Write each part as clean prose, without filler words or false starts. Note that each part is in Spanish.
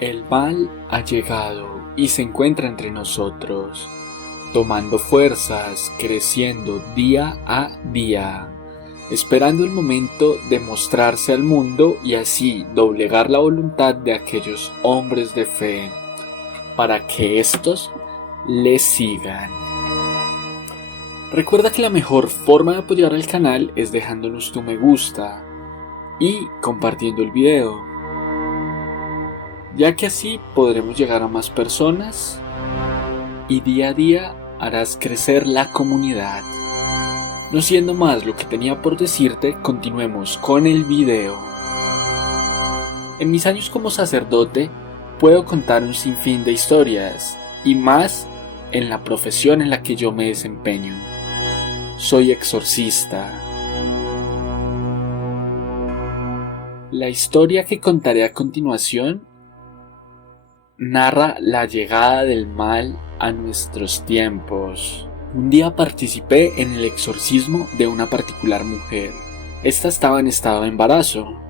El mal ha llegado y se encuentra entre nosotros, tomando fuerzas, creciendo día a día, esperando el momento de mostrarse al mundo y así doblegar la voluntad de aquellos hombres de fe, para que éstos le sigan. Recuerda que la mejor forma de apoyar al canal es dejándonos tu me gusta y compartiendo el video, ya que así podremos llegar a más personas y día a día harás crecer la comunidad. No siendo más lo que tenía por decirte, continuemos con el video. En mis años como sacerdote puedo contar un sinfín de historias, y más en la profesión en la que yo me desempeño. Soy exorcista. La historia que contaré a continuación narra la llegada del mal a nuestros tiempos. Un día participé en el exorcismo de una particular mujer. Esta estaba en estado de embarazo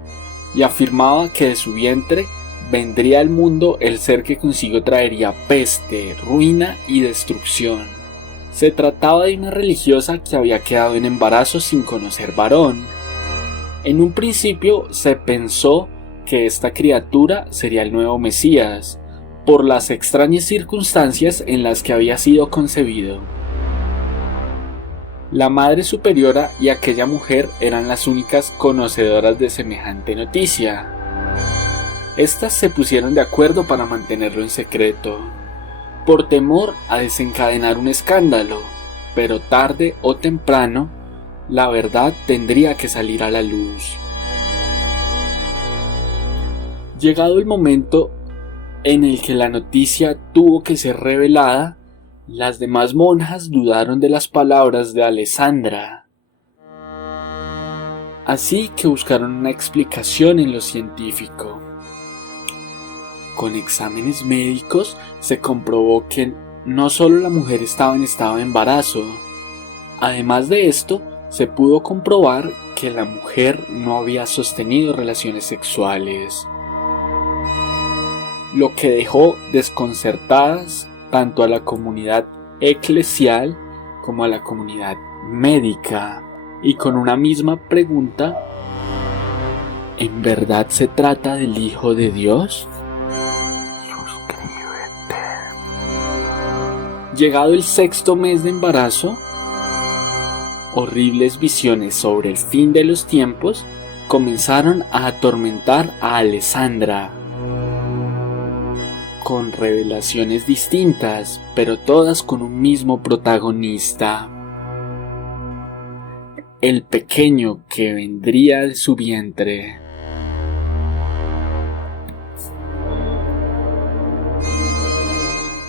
y afirmaba que de su vientre vendría al mundo el ser que consigo traería peste, ruina y destrucción. Se trataba de una religiosa que había quedado en embarazo sin conocer varón. En un principio se pensó que esta criatura sería el nuevo Mesías, por las extrañas circunstancias en las que había sido concebido. La Madre Superiora y aquella mujer eran las únicas conocedoras de semejante noticia. Estas se pusieron de acuerdo para mantenerlo en secreto, por temor a desencadenar un escándalo, pero tarde o temprano, la verdad tendría que salir a la luz. Llegado el momento en el que la noticia tuvo que ser revelada, las demás monjas dudaron de las palabras de Alessandra. Así que buscaron una explicación en lo científico. Con exámenes médicos se comprobó que no solo la mujer estaba en estado de embarazo, además de esto, se pudo comprobar que la mujer no había sostenido relaciones sexuales, lo que dejó desconcertadas tanto a la comunidad eclesial como a la comunidad médica, y con una misma pregunta: ¿en verdad se trata del Hijo de Dios? Suscríbete. Llegado el 6º mes de embarazo, horribles visiones sobre el fin de los tiempos comenzaron a atormentar a Alessandra, con revelaciones distintas, pero todas con un mismo protagonista: el pequeño que vendría de su vientre.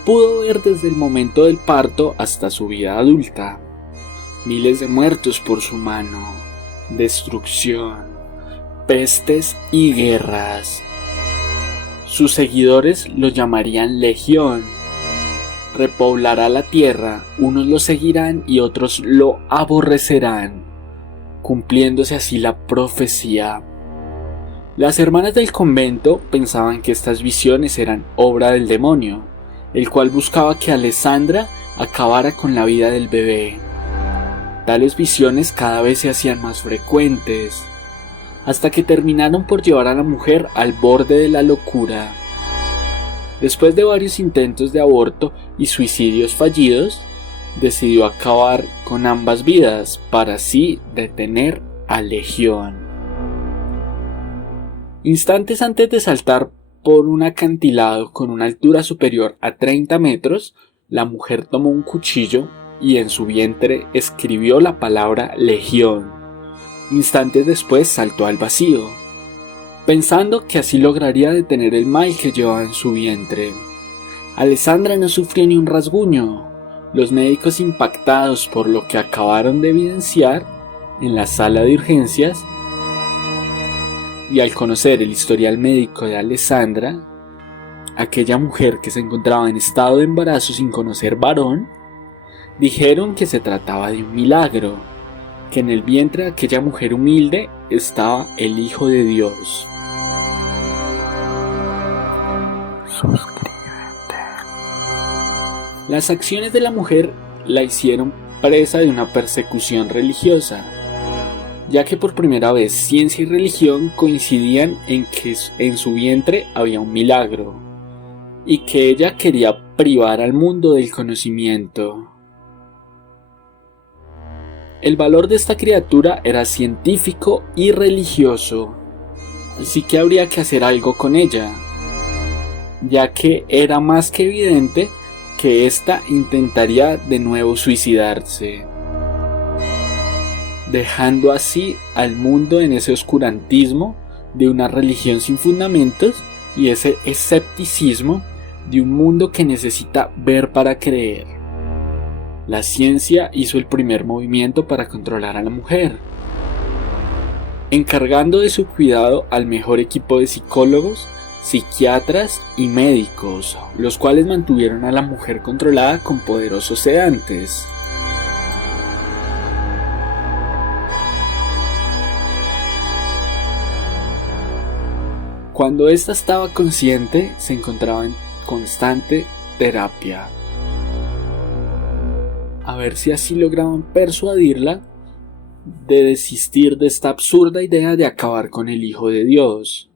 Pudo ver desde el momento del parto hasta su vida adulta, miles de muertos por su mano, destrucción, pestes y guerras. Sus seguidores lo llamarían Legión. Repoblará la tierra, unos lo seguirán y otros lo aborrecerán, cumpliéndose así la profecía. Las hermanas del convento pensaban que estas visiones eran obra del demonio, el cual buscaba que Alessandra acabara con la vida del bebé. Tales visiones cada vez se hacían más frecuentes, hasta que terminaron por llevar a la mujer al borde de la locura. Después de varios intentos de aborto y suicidios fallidos, decidió acabar con ambas vidas para así detener a Legión. Instantes antes de saltar por un acantilado con una altura superior a 30 metros, la mujer tomó un cuchillo y en su vientre escribió la palabra Legión. Instantes después saltó al vacío, pensando que así lograría detener el mal que llevaba en su vientre. Alessandra no sufrió ni un rasguño. Los médicos, impactados por lo que acabaron de evidenciar en la sala de urgencias, y al conocer el historial médico de Alessandra, aquella mujer que se encontraba en estado de embarazo sin conocer varón, dijeron que se trataba de un milagro, que en el vientre de aquella mujer humilde estaba el Hijo de Dios. Suscríbete. Las acciones de la mujer la hicieron presa de una persecución religiosa, ya que por primera vez ciencia y religión coincidían en que en su vientre había un milagro, y que ella quería privar al mundo del conocimiento. El valor de esta criatura era científico y religioso, así que habría que hacer algo con ella, ya que era más que evidente que ésta intentaría de nuevo suicidarse, dejando así al mundo en ese oscurantismo de una religión sin fundamentos y ese escepticismo de un mundo que necesita ver para creer. La ciencia hizo el primer movimiento para controlar a la mujer, encargando de su cuidado al mejor equipo de psicólogos, psiquiatras y médicos, los cuales mantuvieron a la mujer controlada con poderosos sedantes. Cuando ésta estaba consciente, se encontraba en constante terapia. A ver si así lograban persuadirla de desistir de esta absurda idea de acabar con el Hijo de Dios.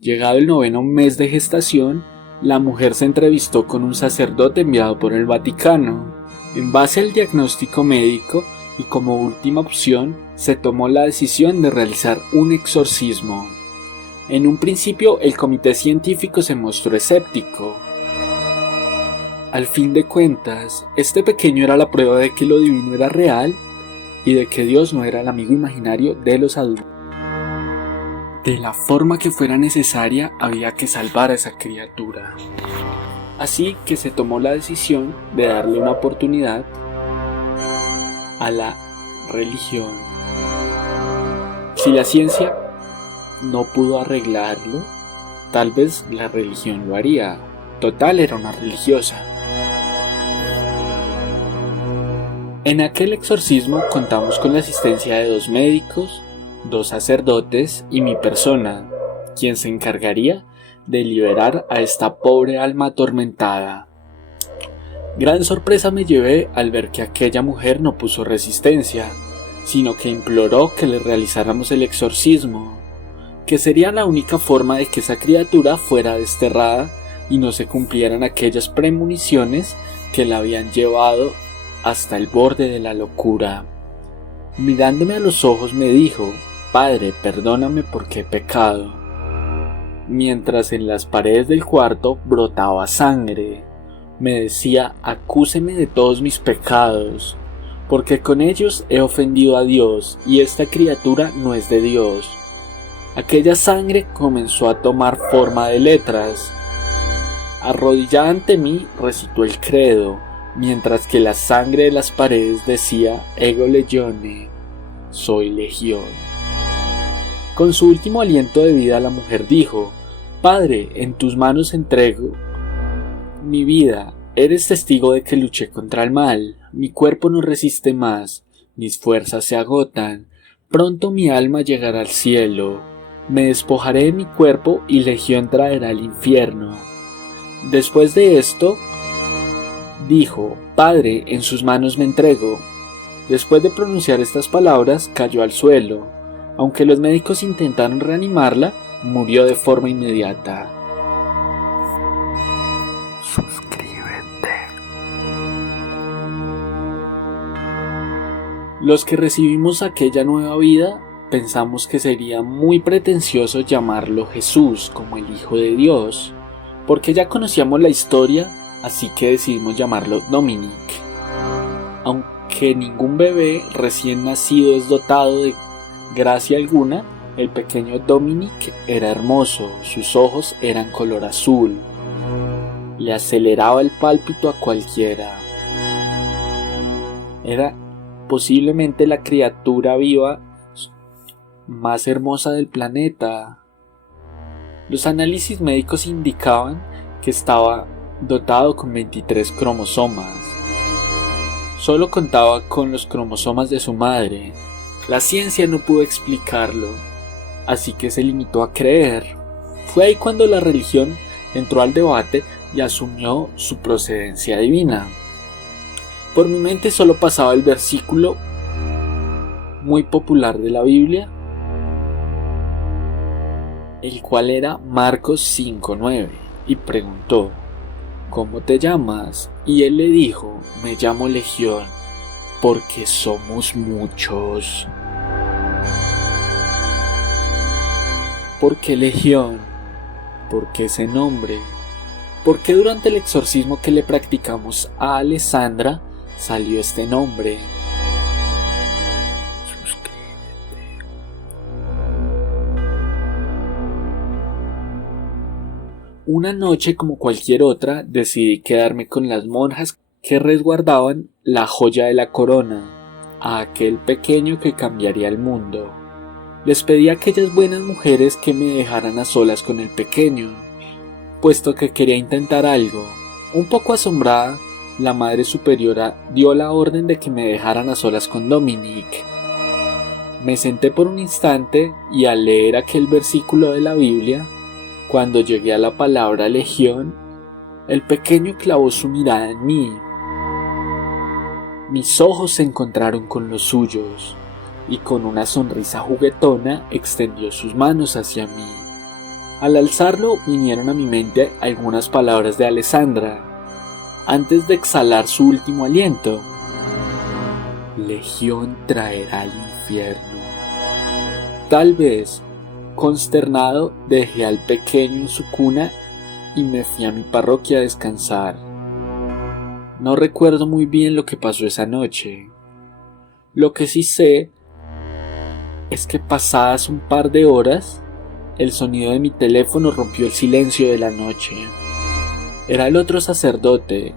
Llegado el 9º mes de gestación, la mujer se entrevistó con un sacerdote enviado por el Vaticano. En base al diagnóstico médico y como última opción, se tomó la decisión de realizar un exorcismo. En un principio, el comité científico se mostró escéptico. Al fin de cuentas, este pequeño era la prueba de que lo divino era real y de que Dios no era el amigo imaginario de los adultos. De la forma que fuera necesaria, había que salvar a esa criatura. Así que se tomó la decisión de darle una oportunidad a la religión. Si la ciencia no pudo arreglarlo, tal vez la religión lo haría. Total, era una religiosa. En aquel exorcismo contamos con la asistencia de 2 médicos, 2 sacerdotes y mi persona, quien se encargaría de liberar a esta pobre alma atormentada. Gran sorpresa me llevé al ver que aquella mujer no puso resistencia, sino que imploró que le realizáramos el exorcismo, que sería la única forma de que esa criatura fuera desterrada y no se cumplieran aquellas premoniciones que la habían llevado hasta el borde de la locura. Mirándome a los ojos me dijo: «Padre, perdóname porque he pecado», mientras en las paredes del cuarto brotaba sangre. Me decía: «Acúseme de todos mis pecados, porque con ellos he ofendido a Dios y esta criatura no es de Dios». Aquella sangre comenzó a tomar forma de letras. Arrodillada ante mí recitó el credo, mientras que la sangre de las paredes decía: «Ego legione», soy legión. Con su último aliento de vida la mujer dijo: «Padre, en tus manos entrego mi vida, eres testigo de que luché contra el mal, mi cuerpo no resiste más, mis fuerzas se agotan, pronto mi alma llegará al cielo, me despojaré de mi cuerpo y legión traerá al infierno». Después de esto, dijo: «Padre, en sus manos me entrego». Después de pronunciar estas palabras, cayó al suelo. Aunque los médicos intentaron reanimarla, murió de forma inmediata. Suscríbete. Los que recibimos aquella nueva vida, pensamos que sería muy pretencioso llamarlo Jesús como el Hijo de Dios, porque ya conocíamos la historia, así que decidimos llamarlo Dominic. Aunque ningún bebé recién nacido es dotado de gracia alguna, el pequeño Dominic era hermoso, sus ojos eran color azul, le aceleraba el pálpito a cualquiera. Era posiblemente la criatura viva más hermosa del planeta. Los análisis médicos indicaban que estaba dotado con 23 cromosomas. Solo contaba con los cromosomas de su madre. La ciencia no pudo explicarlo, así que se limitó a creer. Fue ahí cuando la religión entró al debate y asumió su procedencia divina. Por mi mente solo pasaba el versículo muy popular de la Biblia, el cual era Marcos 5:9, y preguntó: ¿cómo te llamas? Y él le dijo: me llamo Legión, porque somos muchos. ¿Por qué Legión? ¿Por qué ese nombre? ¿Por qué durante el exorcismo que le practicamos a Alessandra salió este nombre? Una noche como cualquier otra decidí quedarme con las monjas que resguardaban la joya de la corona, a aquel pequeño que cambiaría el mundo. Les pedí a aquellas buenas mujeres que me dejaran a solas con el pequeño, puesto que quería intentar algo. Un poco asombrada, la Madre Superiora dio la orden de que me dejaran a solas con Dominique. Me senté por un instante y al leer aquel versículo de la Biblia, cuando llegué a la palabra Legión, el pequeño clavó su mirada en mí. Mis ojos se encontraron con los suyos y con una sonrisa juguetona extendió sus manos hacia mí. Al alzarlo vinieron a mi mente algunas palabras de Alessandra, antes de exhalar su último aliento: Legión traerá al infierno. Tal vez, consternado, dejé al pequeño en su cuna y me fui a mi parroquia a descansar. No recuerdo muy bien lo que pasó esa noche. Lo que sí sé es que pasadas un par de horas, el sonido de mi teléfono rompió el silencio de la noche. Era el otro sacerdote,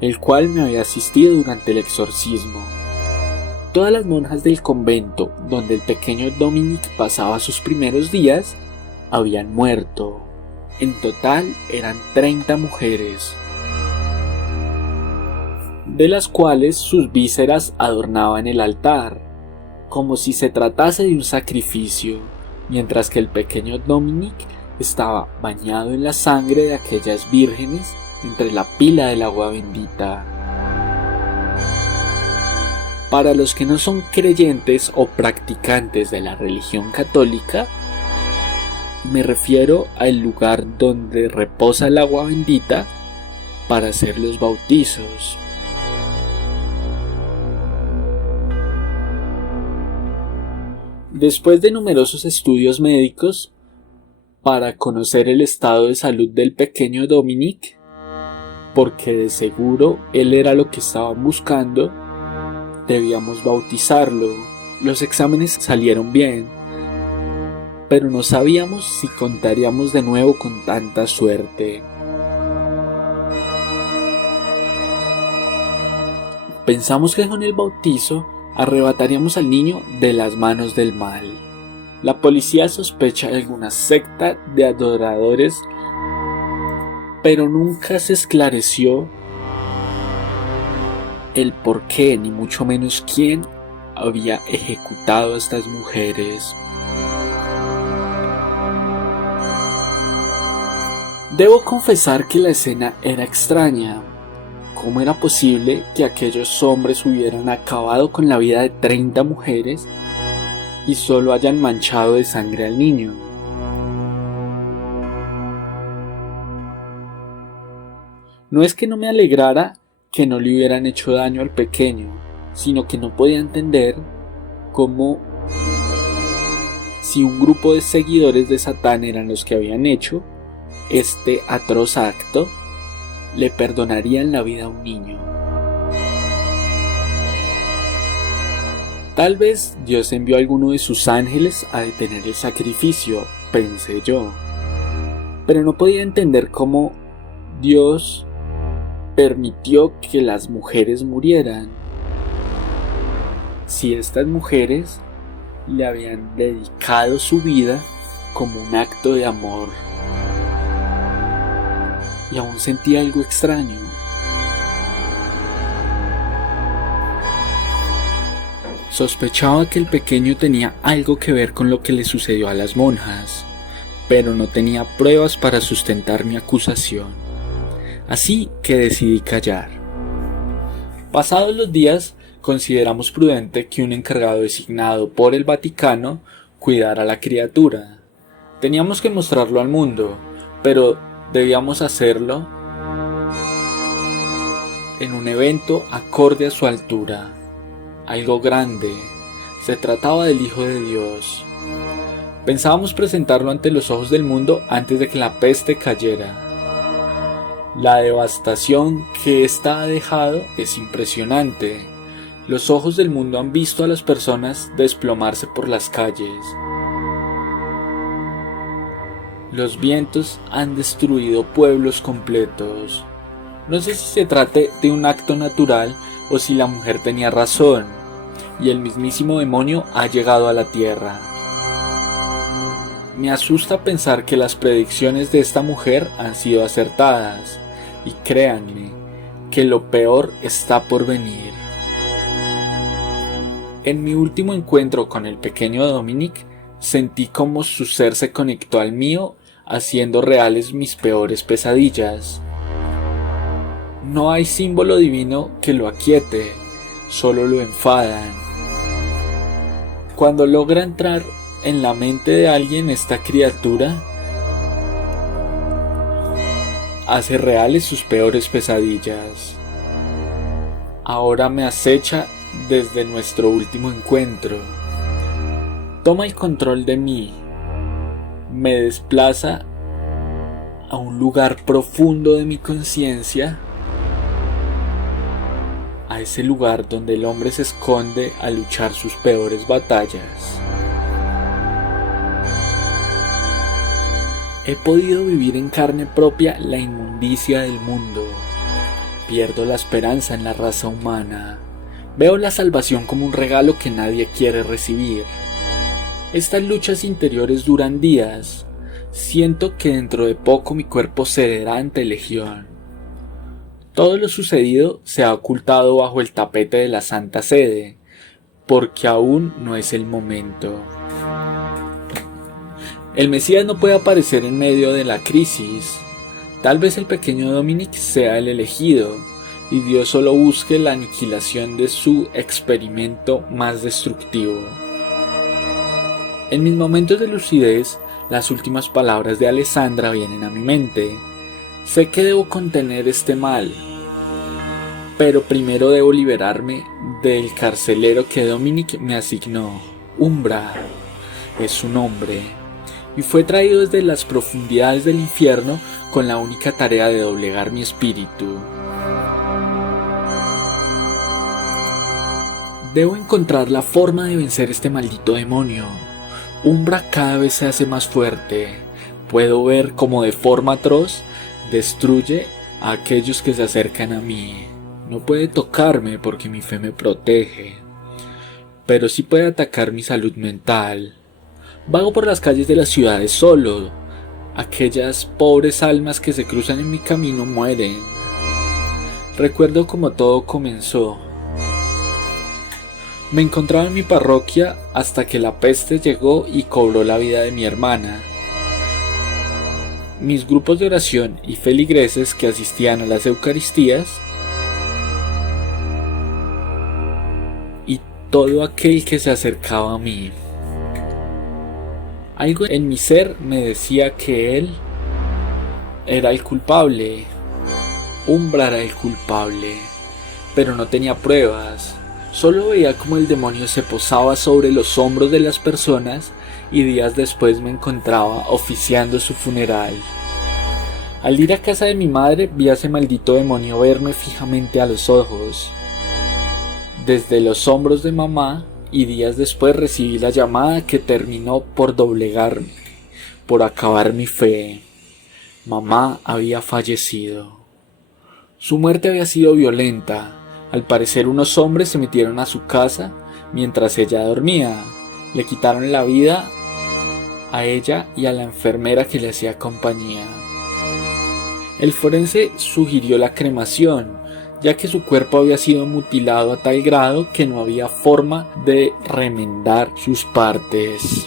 el cual me había asistido durante el exorcismo. Todas las monjas del convento donde el pequeño Dominique pasaba sus primeros días habían muerto. En total eran 30 mujeres, de las cuales sus vísceras adornaban el altar, como si se tratase de un sacrificio, mientras que el pequeño Dominique estaba bañado en la sangre de aquellas vírgenes entre la pila del agua bendita. Para los que no son creyentes o practicantes de la religión católica, me refiero al lugar donde reposa el agua bendita para hacer los bautizos. Después de numerosos estudios médicos para conocer el estado de salud del pequeño Dominique, porque de seguro él era lo que estaban buscando, debíamos bautizarlo. Los exámenes salieron bien, pero no sabíamos si contaríamos de nuevo con tanta suerte. Pensamos que con el bautizo arrebataríamos al niño de las manos del mal. La policía sospecha de alguna secta de adoradores, pero nunca se esclareció el por qué, ni mucho menos quién había ejecutado a estas mujeres. Debo confesar que la escena era extraña. ¿Cómo era posible que aquellos hombres hubieran acabado con la vida de 30 mujeres y solo hayan manchado de sangre al niño? No es que no me alegrara que no le hubieran hecho daño al pequeño, sino que no podía entender cómo, si un grupo de seguidores de Satán eran los que habían hecho este atroz acto, le perdonarían la vida a un niño. Tal vez Dios envió a alguno de sus ángeles a detener el sacrificio, pensé yo, pero no podía entender cómo Dios permitió que las mujeres murieran, si estas mujeres le habían dedicado su vida como un acto de amor. Y aún sentía algo extraño. Sospechaba que el pequeño tenía algo que ver con lo que le sucedió a las monjas, pero no tenía pruebas para sustentar mi acusación. Así que decidí callar. Pasados los días, consideramos prudente que un encargado designado por el Vaticano cuidara a la criatura. Teníamos que mostrarlo al mundo, pero debíamos hacerlo en un evento acorde a su altura. Algo grande. Se trataba del Hijo de Dios. Pensábamos presentarlo ante los ojos del mundo antes de que la peste cayera. La devastación que ésta ha dejado es impresionante. Los ojos del mundo han visto a las personas desplomarse por las calles. Los vientos han destruido pueblos completos. No sé si se trate de un acto natural o si la mujer tenía razón, y el mismísimo demonio ha llegado a la tierra. Me asusta pensar que las predicciones de esta mujer han sido acertadas, y créanme que lo peor está por venir. En mi último encuentro con el pequeño Dominic, sentí como su ser se conectó al mío, haciendo reales mis peores pesadillas. No hay símbolo divino que lo aquiete, solo lo enfadan. Cuando logra entrar en la mente de alguien esta criatura, hace reales sus peores pesadillas. Ahora me acecha desde nuestro último encuentro. Toma el control de mí. Me desplaza a un lugar profundo de mi conciencia, a ese lugar donde el hombre se esconde a luchar sus peores batallas. He podido vivir en carne propia la inmundicia del mundo. Pierdo la esperanza en la raza humana. Veo la salvación como un regalo que nadie quiere recibir. Estas luchas interiores duran días. Siento que dentro de poco mi cuerpo cederá ante Legión. Todo lo sucedido se ha ocultado bajo el tapete de la Santa Sede, porque aún no es el momento. El Mesías no puede aparecer en medio de la crisis. Tal vez el pequeño Dominic sea el elegido, y Dios solo busque la aniquilación de su experimento más destructivo. En mis momentos de lucidez, las últimas palabras de Alessandra vienen a mi mente. Sé que debo contener este mal, pero primero debo liberarme del carcelero que Dominic me asignó. Umbra es su nombre, y fue traído desde las profundidades del infierno con la única tarea de doblegar mi espíritu. Debo encontrar la forma de vencer este maldito demonio. Umbra cada vez se hace más fuerte. Puedo ver cómo de forma atroz destruye a aquellos que se acercan a mí. No puede tocarme porque mi fe me protege, pero sí puede atacar mi salud mental. Vago por las calles de las ciudades solo. Aquellas pobres almas que se cruzan en mi camino mueren. Recuerdo cómo todo comenzó. Me encontraba en mi parroquia hasta que la peste llegó y cobró la vida de mi hermana. Mis grupos de oración y feligreses que asistían a las Eucaristías y todo aquel que se acercaba a mí. Algo en mi ser me decía que él era el culpable. Umbra era el culpable, pero no tenía pruebas. Solo veía cómo el demonio se posaba sobre los hombros de las personas y días después me encontraba oficiando su funeral. Al ir a casa de mi madre vi a ese maldito demonio verme fijamente a los ojos. Desde los hombros de mamá, y días después recibí la llamada que terminó por doblegarme, por acabar mi fe. Mamá había fallecido. Su muerte había sido violenta. Al parecer unos hombres se metieron a su casa mientras ella dormía. Le quitaron la vida a ella y a la enfermera que le hacía compañía. El forense sugirió la cremación, ya que su cuerpo había sido mutilado a tal grado que no había forma de remendar sus partes.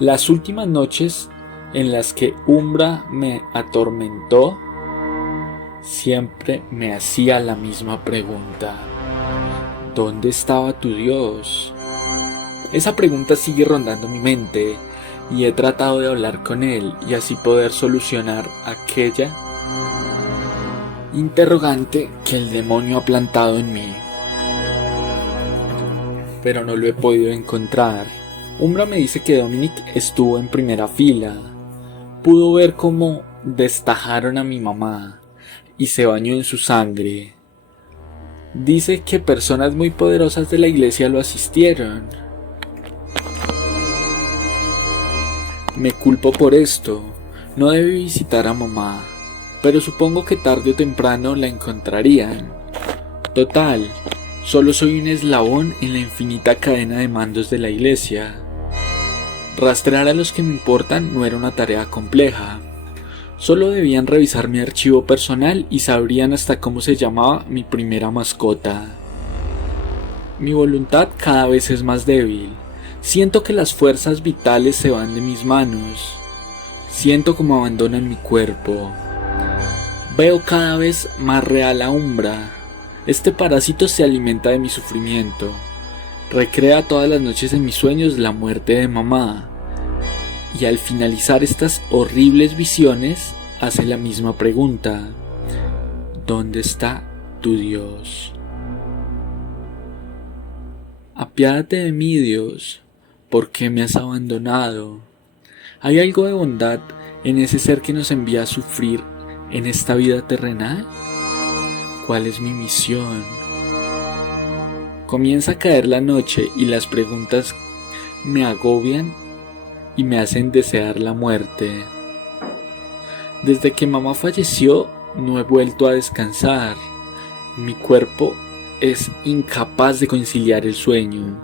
Las últimas noches en las que Umbra me atormentó, siempre me hacía la misma pregunta: ¿dónde estaba tu Dios? Esa pregunta sigue rondando mi mente y he tratado de hablar con él y así poder solucionar aquella interrogante que el demonio ha plantado en mí. Pero no lo he podido encontrar. Umbra me dice que Dominic estuvo en primera fila. Pudo ver cómo destajaron a mi mamá y se bañó en su sangre. Dice que personas muy poderosas de la iglesia lo asistieron. Me culpo por esto. No debí visitar a mamá, pero supongo que tarde o temprano la encontrarían. Total, solo soy un eslabón en la infinita cadena de mandos de la iglesia. Rastrear a los que me importan no era una tarea compleja. Solo debían revisar mi archivo personal y sabrían hasta cómo se llamaba mi primera mascota. Mi voluntad cada vez es más débil. Siento que las fuerzas vitales se van de mis manos. Siento como abandonan mi cuerpo. Veo cada vez más real a Umbra. Este parásito se alimenta de mi sufrimiento. Recrea todas las noches en mis sueños la muerte de mamá. Y al finalizar estas horribles visiones, hace la misma pregunta: ¿dónde está tu Dios? Apiádate de mí, Dios. ¿Por qué me has abandonado? ¿Hay algo de bondad en ese ser que nos envía a sufrir en esta vida terrenal? ¿Cuál es mi misión? Comienza a caer la noche y las preguntas me agobian y me hacen desear la muerte. Desde que mamá falleció, no he vuelto a descansar. Mi cuerpo es incapaz de conciliar el sueño.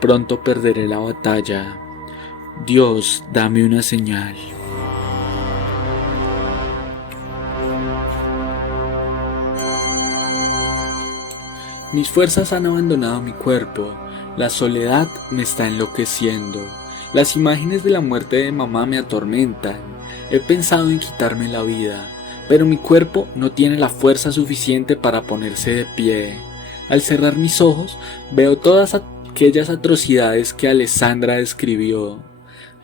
Pronto perderé la batalla. Dios, dame una señal. Mis fuerzas han abandonado mi cuerpo. La soledad me está enloqueciendo. Las imágenes de la muerte de mamá me atormentan. He pensado en quitarme la vida, pero mi cuerpo no tiene la fuerza suficiente para ponerse de pie. Al cerrar mis ojos, veo todas aquellas atrocidades que Alessandra describió.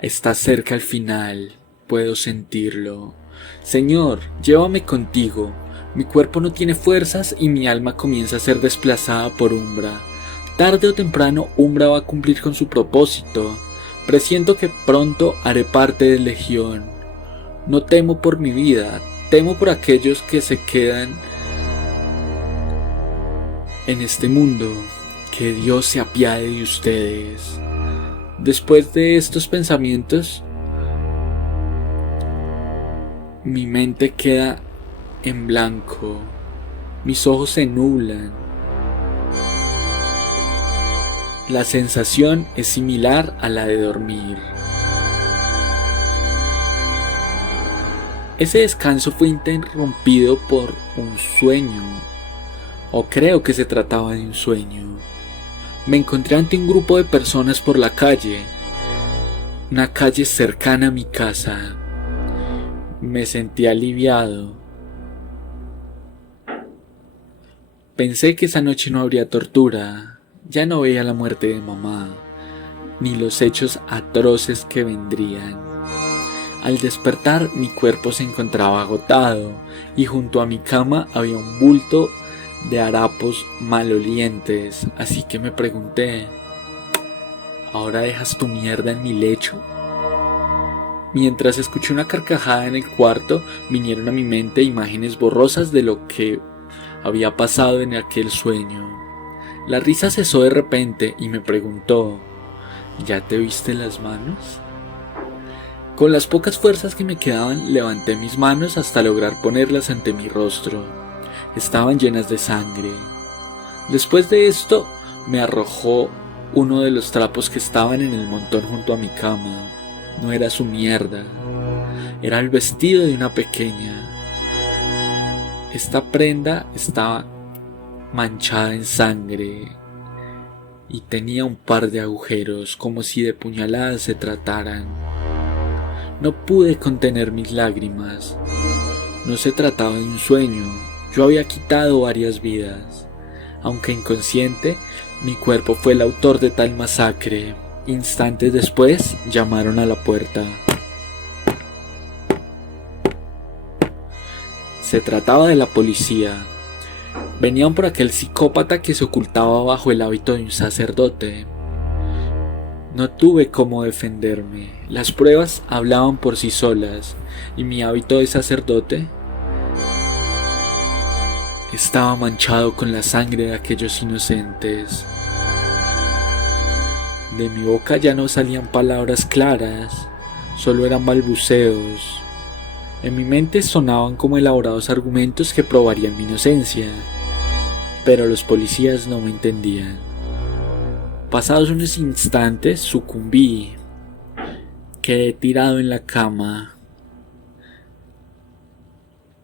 Está cerca el final, puedo sentirlo. Señor, llévame contigo. Mi cuerpo no tiene fuerzas y mi alma comienza a ser desplazada por Umbra. Tarde o temprano Umbra va a cumplir con su propósito. Presiento que pronto haré parte de Legión. No temo por mi vida, temo por aquellos que se quedan en este mundo. Que Dios se apiade de ustedes. Después de estos pensamientos, mi mente queda en blanco, mis ojos se nublan. La sensación es similar a la de dormir. Ese descanso fue interrumpido por un sueño, o creo que se trataba de un sueño. Me encontré ante un grupo de personas por la calle, una calle cercana a mi casa. Me sentí aliviado. Pensé que esa noche no habría tortura. Ya no veía la muerte de mamá, ni los hechos atroces que vendrían. Al despertar, mi cuerpo se encontraba agotado, y junto a mi cama había un bulto de harapos malolientes, así que me pregunté: ¿ahora dejas tu mierda en mi lecho? Mientras escuché una carcajada en el cuarto, vinieron a mi mente imágenes borrosas de lo que había pasado en aquel sueño. La risa cesó de repente y me preguntó: ¿ya te viste las manos? Con las pocas fuerzas que me quedaban, levanté mis manos hasta lograr ponerlas ante mi rostro. Estaban llenas de sangre. Después de esto, me arrojó uno de los trapos que estaban en el montón junto a mi cama. No era su mierda, era el vestido de una pequeña. Esta prenda estaba manchada en sangre. y tenía un par de agujeros como si de puñaladas se trataran. No pude contener mis lágrimas. No se trataba de un sueño, yo había quitado varias vidas. Aunque inconsciente, mi cuerpo fue el autor de tal masacre. Instantes después, llamaron a la puerta. Se trataba de la policía. Venían por aquel psicópata que se ocultaba bajo el hábito de un sacerdote. No tuve cómo defenderme. Las pruebas hablaban por sí solas, y mi hábito de sacerdote estaba manchado con la sangre de aquellos inocentes. De mi boca ya no salían palabras claras, solo eran balbuceos. En mi mente sonaban como elaborados argumentos que probarían mi inocencia, pero los policías no me entendían. Pasados unos instantes sucumbí. Quedé tirado en la cama.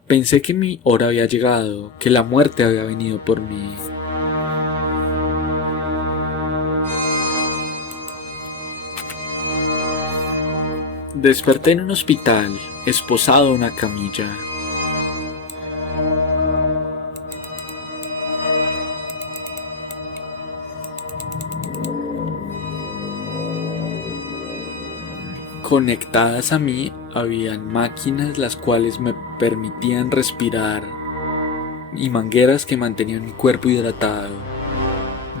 Pensé que mi hora había llegado, que la muerte había venido por mí. Desperté en un hospital, esposado a una camilla. Conectadas a mí habían máquinas las cuales me permitían respirar y mangueras que mantenían mi cuerpo hidratado.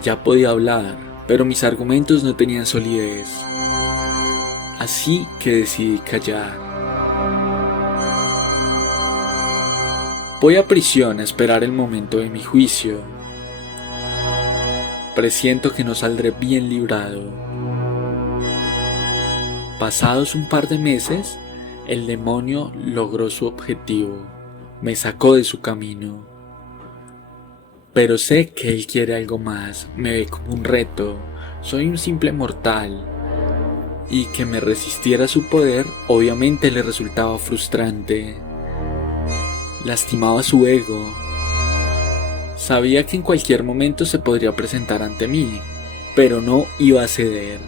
Ya podía hablar, pero mis argumentos no tenían solidez. Así que decidí callar. Voy a prisión a esperar el momento de mi juicio. Presiento que no saldré bien librado. Pasados un par de meses, el demonio logró su objetivo. Me sacó de su camino. Pero sé que él quiere algo más. Me ve como un reto. Soy un simple mortal. Y que me resistiera a su poder, obviamente le resultaba frustrante. Lastimaba su ego. Sabía que en cualquier momento se podría presentar ante mí, pero no iba a ceder.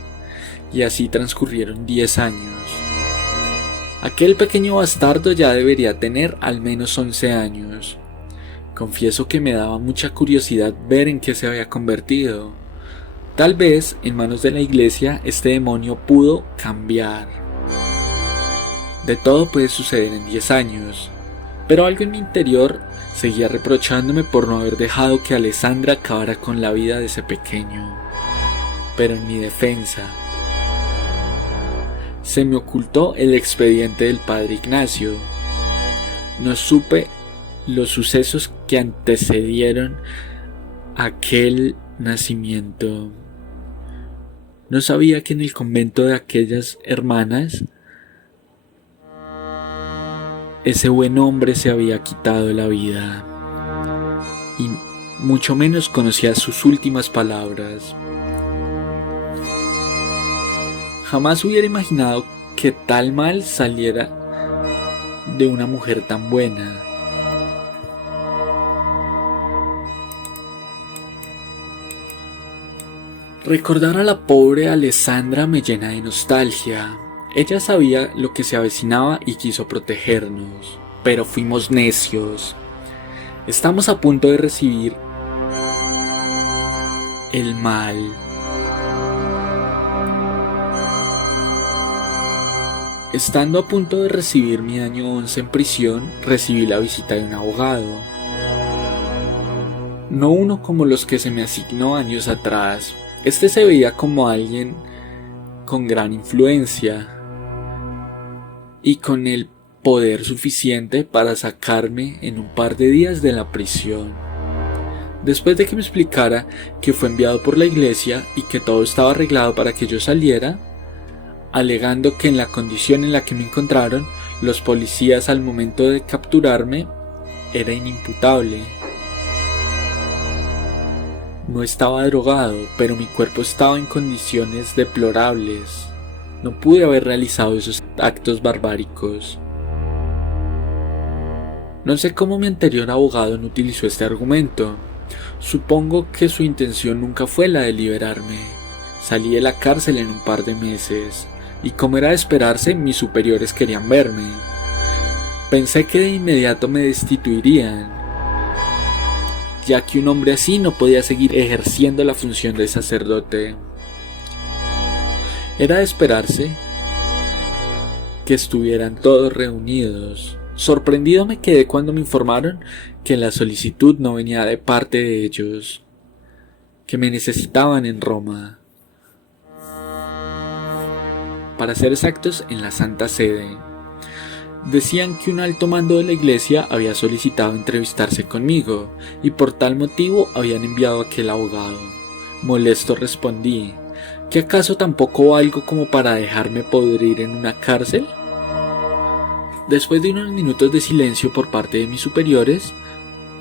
Y así transcurrieron 10 años. Aquel pequeño bastardo ya debería tener al menos 11 años. Confieso que me daba mucha curiosidad ver en qué se había convertido. Tal vez, en manos de la iglesia, este demonio pudo cambiar. De todo puede suceder en 10 años, pero algo en mi interior seguía reprochándome por no haber dejado que Alessandra acabara con la vida de ese pequeño. Pero en mi defensa, se me ocultó el expediente del padre Ignacio. No supe los sucesos que antecedieron aquel nacimiento. No sabía que en el convento de aquellas hermanas ese buen hombre se había quitado la vida, y mucho menos conocía sus últimas palabras. Jamás hubiera imaginado que tal mal saliera de una mujer tan buena. Recordar a la pobre Alessandra me llena de nostalgia. Ella sabía lo que se avecinaba y quiso protegernos, pero fuimos necios. Estamos a punto de recibir el mal. Estando a punto de recibir mi año 11 en prisión, recibí la visita de un abogado. No uno como los que se me asignó años atrás. Este se veía como alguien con gran influencia y con el poder suficiente para sacarme en un par de días de la prisión. Después de que me explicara que fue enviado por la iglesia y que todo estaba arreglado para que yo saliera, alegando que en la condición en la que me encontraron, los policías al momento de capturarme era inimputable. No estaba drogado, pero mi cuerpo estaba en condiciones deplorables. No pude haber realizado esos actos barbáricos. No sé cómo mi anterior abogado no utilizó este argumento. Supongo que su intención nunca fue la de liberarme. Salí de la cárcel en un par de meses, y como era de esperarse, mis superiores querían verme. Pensé que de inmediato me destituirían, ya que un hombre así no podía seguir ejerciendo la función de sacerdote. Era de esperarse que estuvieran todos reunidos. Sorprendido me quedé cuando me informaron que la solicitud no venía de parte de ellos, que me necesitaban en Roma. Para ser exactos, en la Santa Sede. Decían que un alto mando de la iglesia había solicitado entrevistarse conmigo y por tal motivo habían enviado a aquel abogado. Molesto respondí, ¿que acaso tampoco valgo como para dejarme podrir en una cárcel? Después de unos minutos de silencio por parte de mis superiores,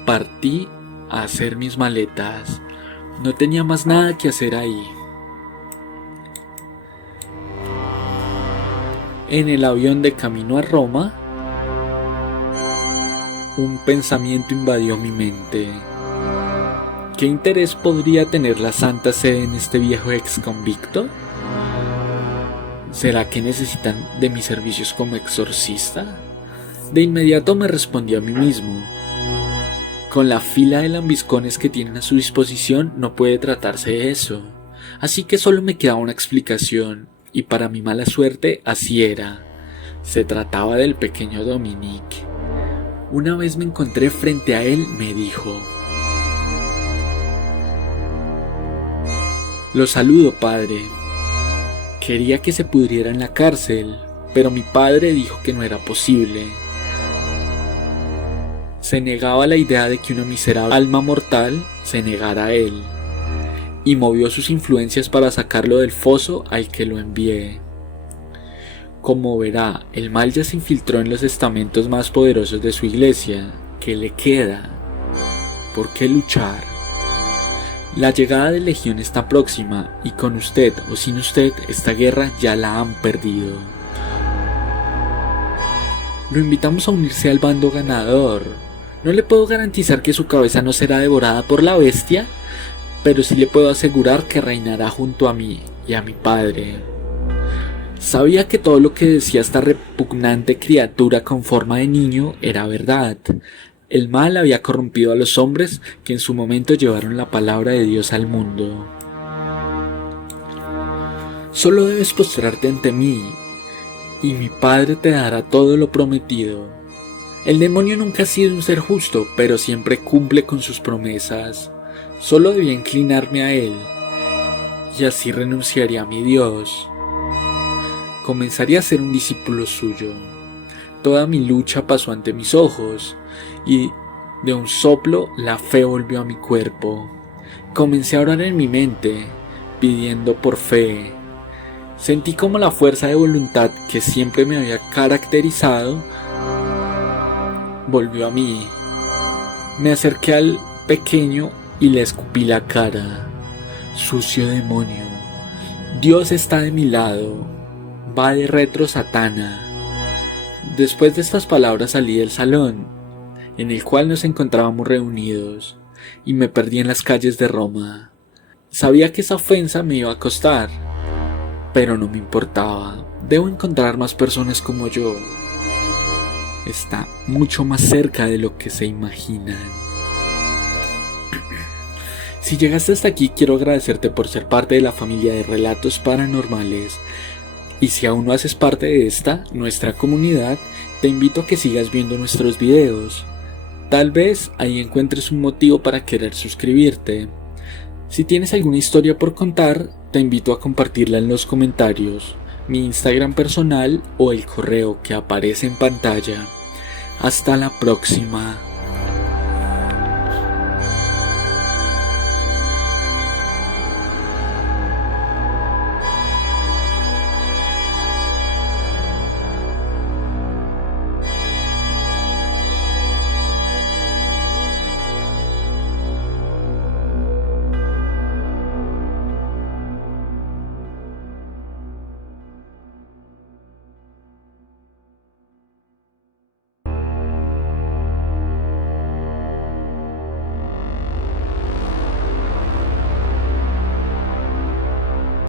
partí a hacer mis maletas. No tenía más nada que hacer ahí. En el avión de camino a Roma, un pensamiento invadió mi mente. ¿Qué interés podría tener la Santa Sede en este viejo ex convicto? ¿Será que necesitan de mis servicios como exorcista? De inmediato me respondí a mí mismo. Con la fila de lambiscones que tienen a su disposición no puede tratarse de eso. Así que solo me quedaba una explicación, y para mi mala suerte así era. Se trataba del pequeño Dominique. Una vez me encontré frente a él, me dijo: «Lo saludo, padre. Quería que se pudriera en la cárcel, pero mi padre dijo que no era posible. Se negaba a la idea de que una miserable alma mortal se negara a él, y movió sus influencias para sacarlo del foso al que lo envié. Como verá, el mal ya se infiltró en los estamentos más poderosos de su iglesia. ¿Qué le queda? ¿Por qué luchar? La llegada de Legión está próxima, y con usted o sin usted, esta guerra ya la han perdido. Lo invitamos a unirse al bando ganador. No le puedo garantizar que su cabeza no será devorada por la bestia, pero sí le puedo asegurar que reinará junto a mí y a mi padre». Sabía que todo lo que decía esta repugnante criatura con forma de niño era verdad. El mal había corrompido a los hombres que en su momento llevaron la palabra de Dios al mundo. «Solo debes postrarte ante mí, y mi padre te dará todo lo prometido». El demonio nunca ha sido un ser justo, pero siempre cumple con sus promesas. Solo debía inclinarme a él, y así renunciaría a mi Dios. Comenzaría a ser un discípulo suyo. Toda mi lucha pasó ante mis ojos, y de un soplo la fe volvió a mi cuerpo. Comencé a orar en mi mente, pidiendo por fe. Sentí como la fuerza de voluntad que siempre me había caracterizado volvió a mí. Me acerqué al pequeño y le escupí la cara. «Sucio demonio, Dios está de mi lado. Va de retro, Satana». Después de estas palabras salí del salón, en el cual nos encontrábamos reunidos, y me perdí en las calles de Roma. Sabía que esa ofensa me iba a costar, pero no me importaba. Debo encontrar más personas como yo. Está mucho más cerca de lo que se imaginan. Si llegaste hasta aquí, quiero agradecerte por ser parte de la familia de Relatos Paranormales. Y si aún no haces parte de esta, nuestra comunidad, te invito a que sigas viendo nuestros videos. Tal vez ahí encuentres un motivo para querer suscribirte. Si tienes alguna historia por contar, te invito a compartirla en los comentarios, mi Instagram personal o el correo que aparece en pantalla. Hasta la próxima.